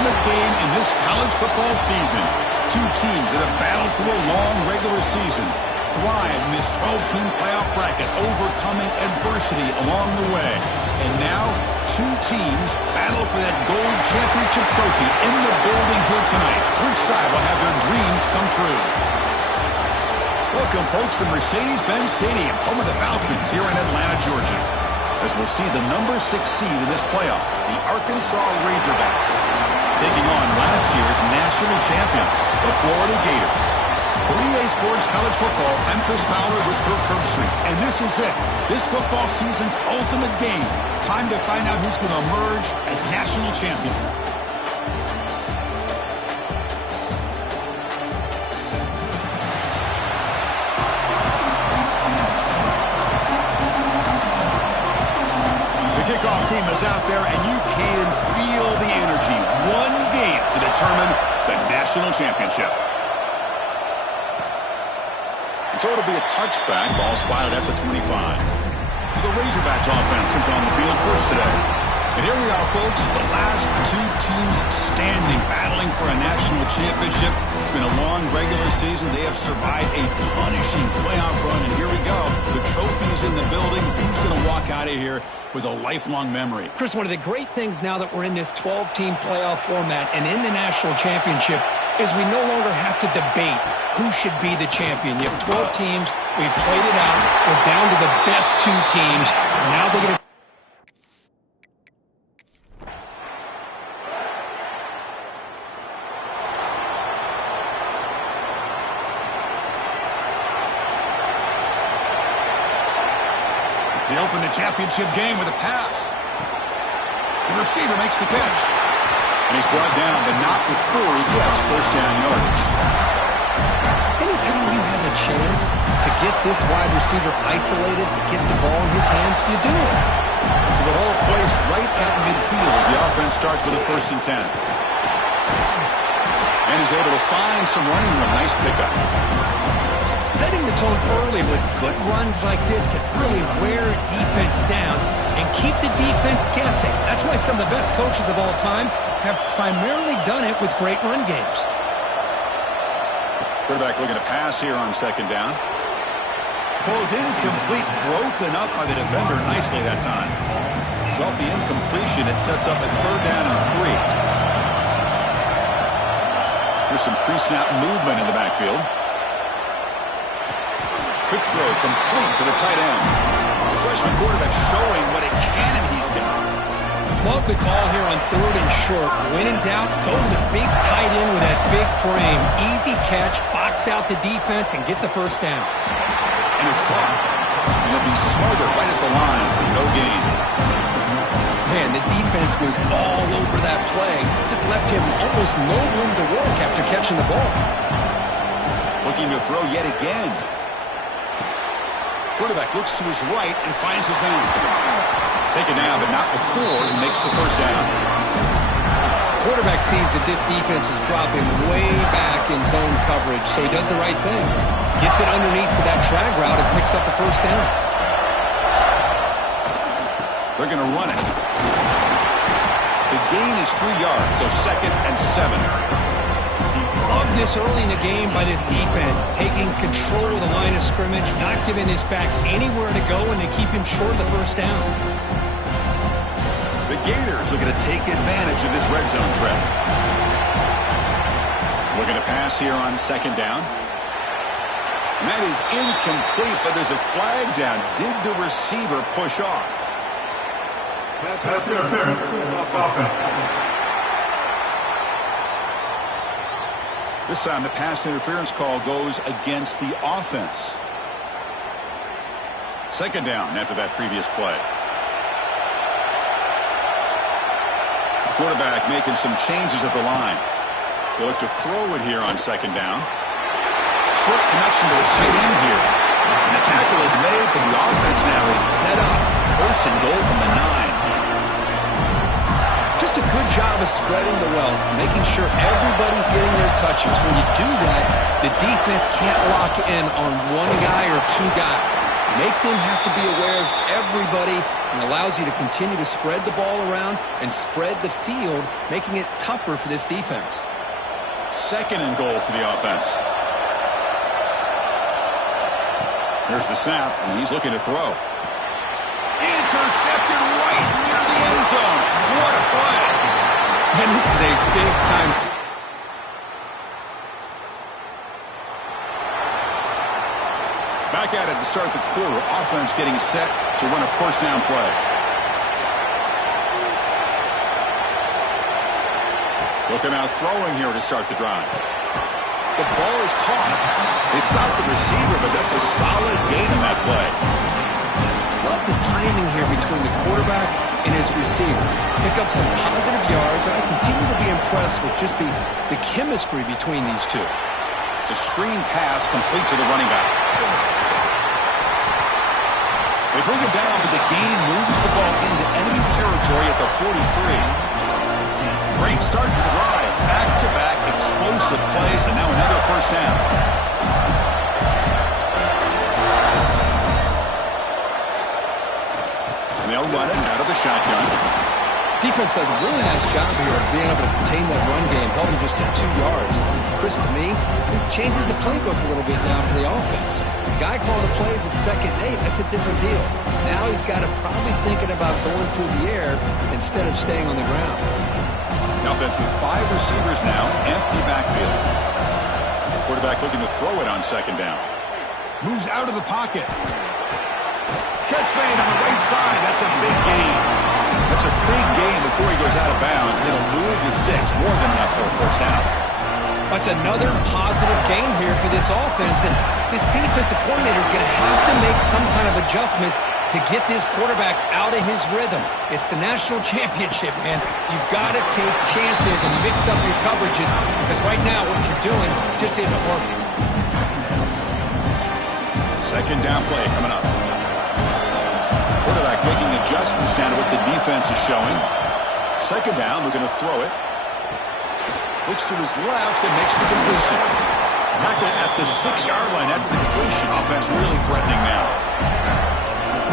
ultimate game in this college football season. Two teams that have battled through a long regular season, thrive in this 12-team playoff bracket, overcoming adversity along the way. And now, two teams battle for that gold championship trophy in the building here tonight. Which side will have their dreams come true? Welcome, folks, to Mercedes-Benz Stadium, home of the Falcons here in Atlanta, Georgia, as we'll see the number 6 seed in this playoff, the Arkansas Razorbacks, taking on last year's national champions, the Florida Gators. For EA Sports College Football, I'm Chris Fowler with Kirk Herbstreit, and this is it. This football season's ultimate game. Time to find out who's going to emerge as national champion. The kickoff team is out there, and you can feel the energy. One game to determine the national championship. So it'll be a touchback, ball spotted at the 25. So the Razorbacks offense comes on the field first today. And here we are, folks, the last two teams standing, battling for a national championship. It's been a long regular season. They have survived a punishing playoff run, and here we go. The trophy's in the building. Who's going to walk out of here with a lifelong memory? Chris, one of the great things now that we're in this 12-team playoff format and in the national championship is we no longer have to debate who should be the champion. You have 12 teams. We've played it out. We're down to the best two teams. Now they're going to... They open the championship game with a pass. The receiver makes the catch. And he's brought down, but not before he gets first down yardage. Anytime you have a chance to get this wide receiver isolated, to get the ball in his hands, you do it. So the ball placed right at midfield as the offense starts with a 1st and 10. And he's able to find some running room. Nice pickup. Setting the tone early with good runs like this can really wear defense down and keep the defense guessing. That's why some of the best coaches of all time have primarily done it with great run games. Quarterback looking to pass here on 2nd down. Ball is incomplete, broken up by the defender nicely that time. So off the incompletion, it sets up a 3rd down and 3. There's some pre-snap movement in the backfield. Quick throw complete to the tight end. The freshman quarterback showing what a cannon he's got. Love the call here on 3rd and short. When in doubt, go to the big tight end with that big frame. Easy catch, box out the defense, and get the first down. And it's caught. And it'll be smothered right at the line for no gain. Man, the defense was all over that play. Just left him almost no room to work after catching the ball. Looking to throw yet again. Quarterback looks to his right and finds his man. Taken down, but not before he makes the first down. Quarterback sees that this defense is dropping way back in zone coverage, so he does the right thing. Gets it underneath to that drag route and picks up a first down. They're going to run it. The gain is 3 yards, so 2nd and 7. Love this early in the game by this defense, taking control of the line of scrimmage, not giving his back anywhere to go, and they keep him short of the first down. The Gators are going to take advantage of this red zone trap. Looking to pass here on 2nd down. And that is incomplete, but there's a flag down. Did the receiver push off? Pass interference off offense. This time the pass interference call goes against the offense. 2nd down after that previous play. The quarterback making some changes at the line. They look to throw it here on 2nd down. Short connection to the tight end here. And the tackle is made, but the offense now is set up. 1st and goal from the 9. Just a good job of spreading the wealth, making sure everybody's getting their touches. When you do that, the defense can't lock in on one guy or two guys. Make them have to be aware of everybody and allows you to continue to spread the ball around and spread the field, making it tougher for this defense. 2nd and goal for the offense. Here's the snap, and he's looking to throw. Intercepted right near the end zone. What a play. And this is a big-time play. Back at it to start the quarter. Offense getting set to run a first down play. Looking out throwing here to start the drive. The ball is caught. They stopped the receiver, but that's a solid gain in that play. Love the timing here between the quarterback and his receiver. Pick up some positive yards, and I continue to be impressed with just the chemistry between these two. It's a screen pass complete to the running back. They bring it down, but the gain moves the ball into enemy territory at the 43. Great start to the drive. Back-to-back explosive plays, and now another first down. And they'll run it out of the shotgun. Defense does a really nice job here of being able to contain that run game, held him just to 2 yards. Chris, to me, this changes the playbook a little bit now for the offense. The guy calling the plays at 2nd and 8, that's a different deal. Now he's got to probably thinking about going through the air instead of staying on the ground. The offense with 5 receivers now, empty backfield. Quarterback looking to throw it on 2nd down. Moves out of the pocket. Catch made on the right side. That's a big gain. That's a big gain before he goes out of bounds. It'll move the sticks more than enough for a first down. That's another positive gain here for this offense, and this defensive coordinator is going to have to make some kind of adjustments to get this quarterback out of his rhythm. It's the national championship, man. You've got to take chances and mix up your coverages, because right now what you're doing just isn't working. 2nd down play coming up. Quarterback making adjustments down to what the defense is showing. 2nd down, we're going to throw it. Looks to his left and makes the completion. Tackle at the 6-yard line after the completion. Offense really threatening now.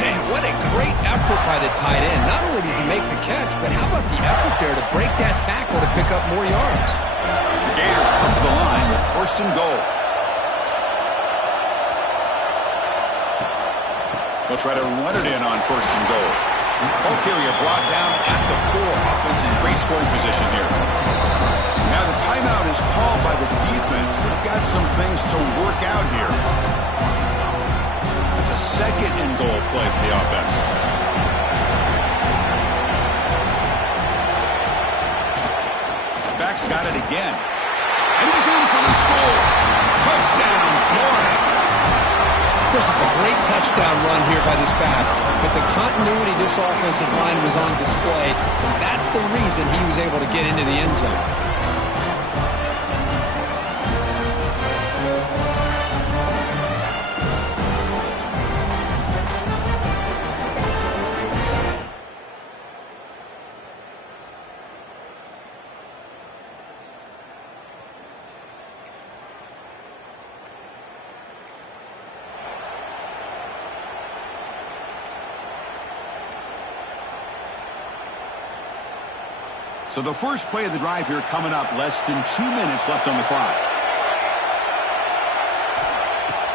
Man, what a great effort by the tight end. Not only does he make the catch, but how about the effort there to break that tackle to pick up more yards? The Gators come to the line with 1st and goal. They'll try to run it in on 1st and goal. Ball carrier brought down at the 4. Offense in great scoring position here. Now the timeout is called by the defense. They've got some things to work out here. It's a 2nd and goal play for the offense. Back's got it again. And he's in for the score. Touchdown, Florida. Chris, it's a great touchdown run here by this back, but the continuity of this offensive line was on display, and that's the reason he was able to get into the end zone. So the first play of the drive here coming up, less than 2 minutes left on the clock.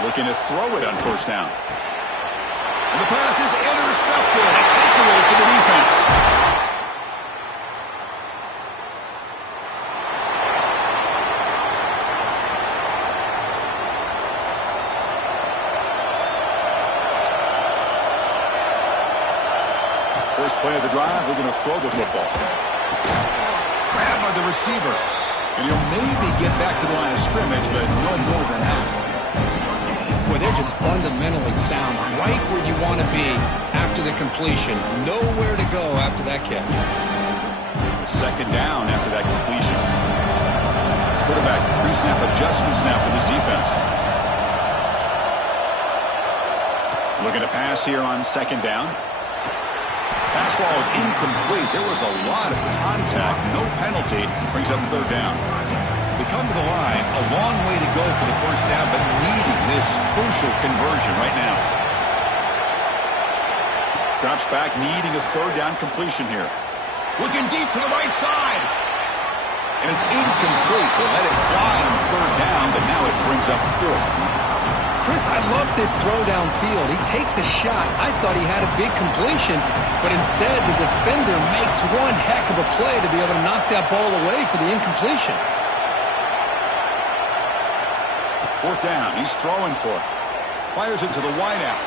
Looking to throw it on 1st down. And the pass is intercepted. A takeaway for the defense. First play of the drive, they're going to throw the football. Grab by the receiver. And he'll maybe get back to the line of scrimmage, but no more than that. Boy, they're just fundamentally sound, right where you want to be after the completion. Nowhere to go after that catch. 2nd down after that completion. Quarterback pre-snap adjustments now for this defense. Looking to pass here on 2nd down. Pass ball is incomplete. There was a lot of contact. No penalty. Brings up 3rd down. They come to the line. A long way to go for the first down, but needing this crucial conversion right now. Drops back, needing a third down completion here. Looking deep to the right side. And it's incomplete. They let it fly on third down, but now it brings up fourth. Chris, I love this throw downfield. He takes a shot. I thought he had a big completion, but instead the defender makes one heck of a play to be able to knock that ball away for the incompletion. Fourth down. He's throwing for it. Fires it to the wideout.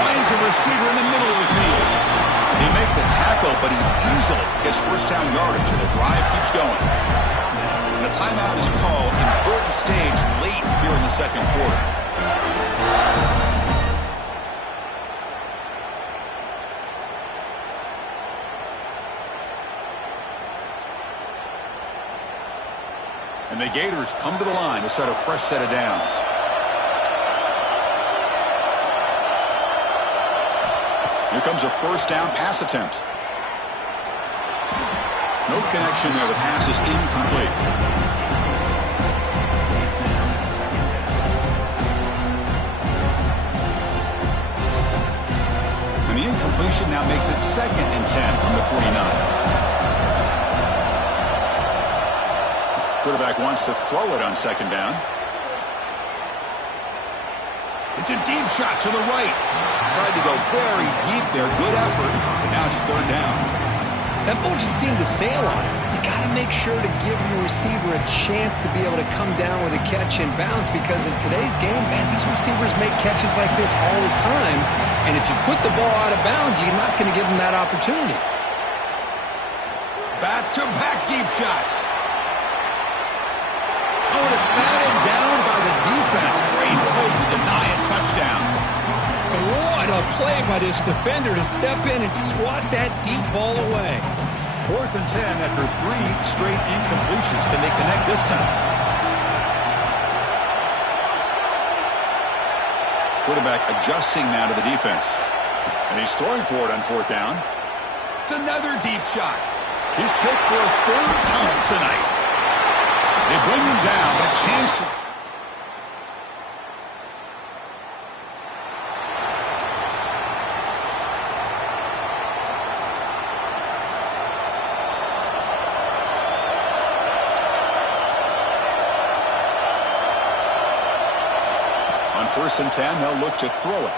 Finds a receiver in the middle of the field. They make the tackle, but he easily gets first down yardage, and the drive keeps going. And a timeout is called. Important stage late here in the second quarter. And the Gators come to the line to set a fresh set of downs. Here comes a first down pass attempt. No connection there. The pass is incomplete. And the incompletion now makes it 2nd and 10 from the 49. Quarterback wants to throw it on 2nd down. It's a deep shot to the right. Tried to go very deep there. Good effort. And now it's 3rd down. That ball just seemed to sail on it. You got to make sure to give your receiver a chance to be able to come down with a catch and bounce, because in today's game, man, these receivers make catches like this all the time. And if you put the ball out of bounds, you're not going to give them that opportunity. Back-to-back deep shots. Oh, and it's batted down by the defense. Great play to deny a touchdown. What a play by this defender to step in and swat that deep ball away. 4th and 10 after 3 straight incompletions. Can they connect this time? Quarterback adjusting now to the defense. And he's throwing for it on 4th down. It's another deep shot. He's picked for a 3rd time tonight. They bring him down, but a chance to... On 1st and 10, they'll look to throw it.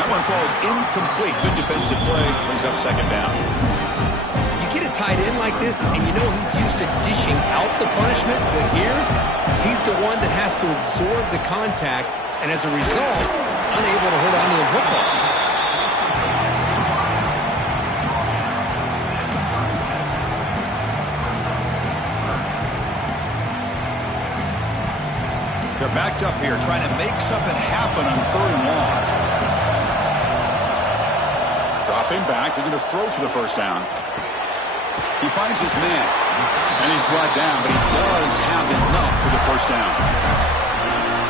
That one falls incomplete. Good defensive play. Brings up 2nd down. Get a tight end like this, and you know he's used to dishing out the punishment, but here, he's the one that has to absorb the contact, and as a result, he's unable to hold on to the football. They're backed up here, trying to make something happen on 3rd and long. Dropping back, they're going to throw for the first down. He finds his man, and he's brought down, but he does have enough for the first down.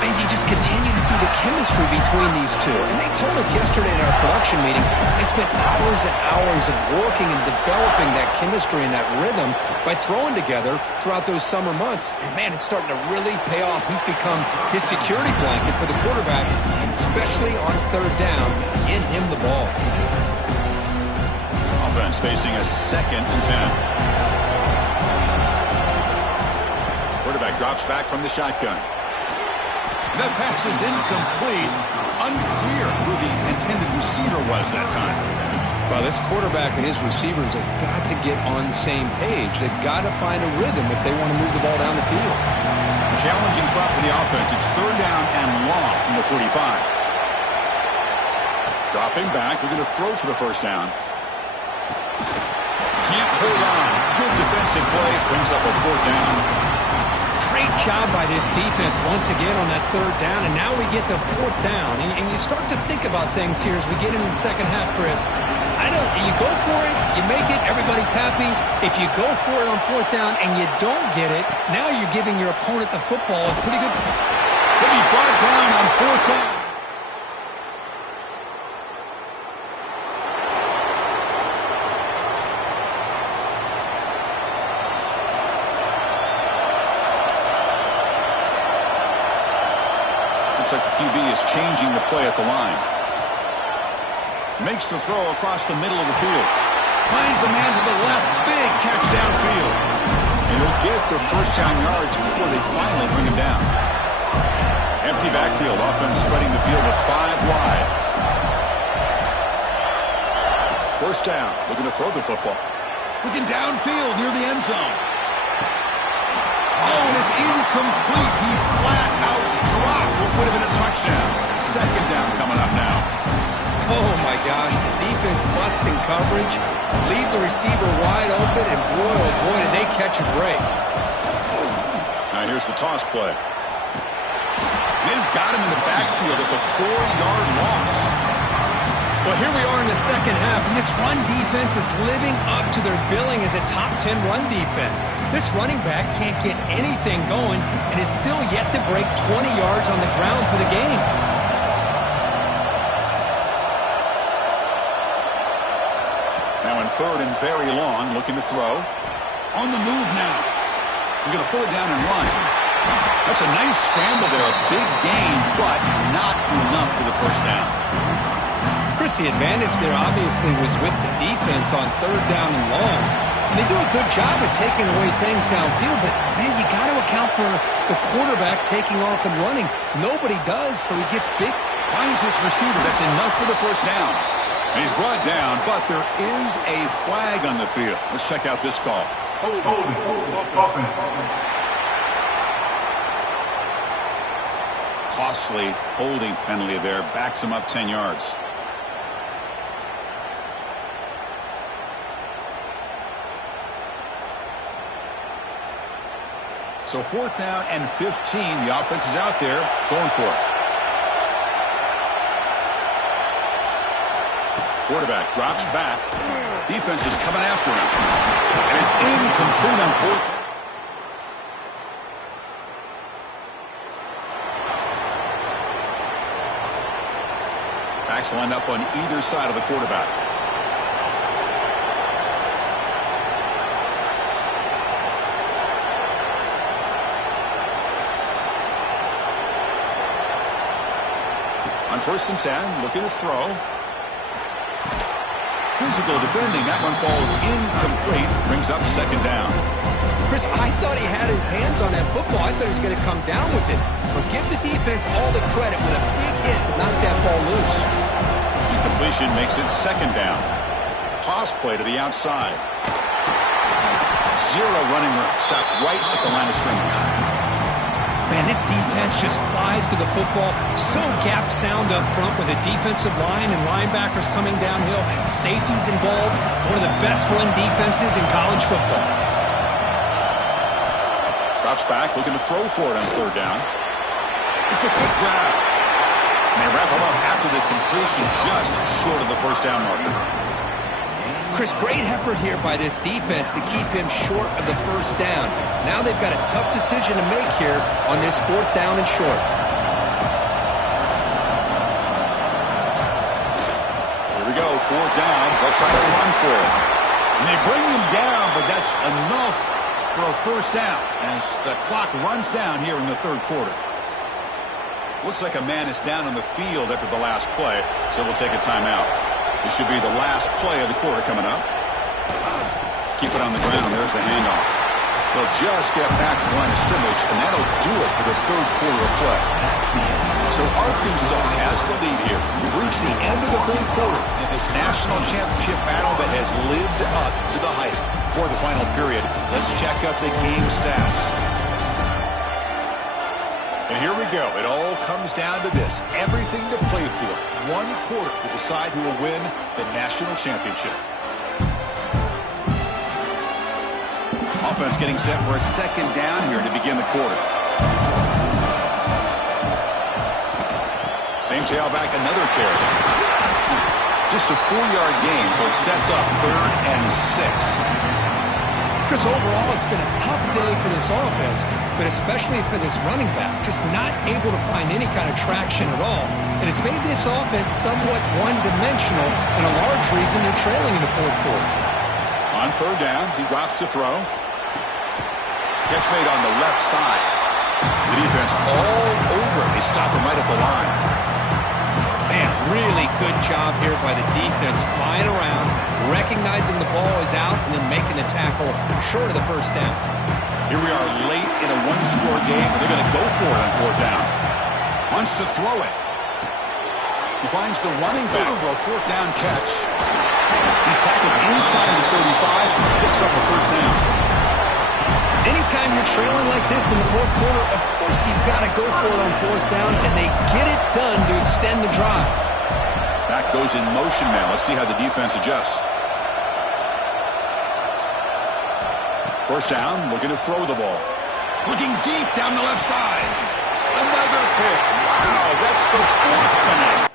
And you just continue to see the chemistry between these two. And they told us yesterday in our production meeting, they spent hours and hours of working and developing that chemistry and that rhythm by throwing together throughout those summer months. And, man, it's starting to really pay off. He's become his security blanket for the quarterback, and especially on 3rd down, get him the ball. Offense facing a 2nd and 10. Quarterback drops back from the shotgun. That pass is incomplete. Unclear who the intended receiver was that time. Well, this quarterback and his receivers have got to get on the same page. They've got to find a rhythm if they want to move the ball down the field. A challenging spot for the offense. It's 3rd down and long from the 45. Dropping back. They're going to throw for the first down. Can't hold on. Good defensive play. Brings up a 4th down. Great job by this defense once again on that 3rd down, and now we get to 4th down. And you start to think about things here as we get into the second half, Chris. You go for it, you make it, everybody's happy. If you go for it on 4th down and you don't get it, now you're giving your opponent the football. Pretty good. He'll be brought down on 4th down. Looks like the QB is changing the play at the line. Makes the throw across the middle of the field. Finds a man to the left. Big catch downfield. And he'll get the first down yards before they finally bring him down. Empty backfield. Offense spreading the field with 5 wide. First down. Looking to throw the football. Looking downfield near the end zone. Oh, and it's incomplete. He flat out dropped what would have been a touchdown. Second down coming up now. Oh, my gosh. The defense busting coverage. Leave the receiver wide open, and boy, oh boy, did they catch a break. Now here's the toss play. They've got him in the backfield. It's a 4-yard loss. Well, here we are in the second half, and this run defense is living up to their billing as a top 10 run defense. This running back can't get anything going and is still yet to break 20 yards on the ground for the game. Now in third and very long, looking to throw. On the move now. He's going to pull it down and run. That's a nice scramble there. A big gain, but not enough for the first down. Chris, the advantage there obviously was with the defense on third down and long. And they do a good job at taking away things downfield, but, man, you got to account for the quarterback taking off and running. Nobody does, so he gets big. Finds his receiver. That's enough for the first down. And he's brought down, but there is a flag on the field. Let's check out this call. Costly holding penalty there. Backs him up 10 yards. So fourth down and 15. The offense is out there going for it. Quarterback drops back. Defense is coming after him. And it's incomplete on fourth. Backs lined up on either side of the quarterback. On first and 10, looking to throw. Physical defending. That one falls incomplete. Brings up second down. Chris, I thought he had his hands on that football. I thought he was going to come down with it. But give the defense all the credit with a big hit to knock that ball loose. Incompletion makes it second down. Toss play to the outside. Zero running room. Stopped right at the line of scrimmage. Man, this defense just flies to the football. So gap sound up front with a defensive line and linebackers coming downhill. Safeties involved. One of the best run defenses in college football. Drops back, looking to throw for it on third down. It's a quick grab. And they wrap him up after the completion, just short of the first down marker. Chris, great effort here by this defense to keep him short of the first down. Now they've got a tough decision to make here on this fourth down and short. Here we go, fourth down. They'll try to run for it. And they bring him down, but that's enough for a first down as the clock runs down here in the third quarter. Looks like a man is down on the field after the last play, so they'll take a timeout. This should be the last play of the quarter coming up. Keep it on the ground. There's the handoff. They'll just get back to the line of scrimmage, and that'll do it for the third quarter of play. So Arkansas has the lead here. We've reached the end of the third quarter in this national championship battle that has lived up to the hype. For the final period, let's check out the game stats. And here we go. It all comes down to this. Everything to play for. One quarter to decide who will win the national championship. Offense getting set for a second down here to begin the quarter. Same tailback, another carry. Just a 4-yard gain, so it sets up third and 6. Chris, overall, it's been a tough day for this offense, but especially for this running back, just not able to find any kind of traction at all. And it's made this offense somewhat one-dimensional, and a large reason they're trailing in the fourth quarter. On third down, he drops to throw. Catch made on the left side. The defense all over. They stop him right at the line. Man, really good job here by the defense, flying around, recognizing the ball is out, and then making the tackle short of the first down. Here we are late in a one-score game, and they're going to go for it on fourth down. Wants to throw it. He finds the running back for a fourth down catch. He's tackled inside the 35, picks up a first down. Anytime you're trailing like this in the fourth quarter, of course you've got to go for it on fourth down, and they get it done to extend the drive. Back goes in motion now. Let's see how the defense adjusts. First down, looking to throw the ball. Looking deep down the left side. Another pick. Wow, that's the fourth tonight.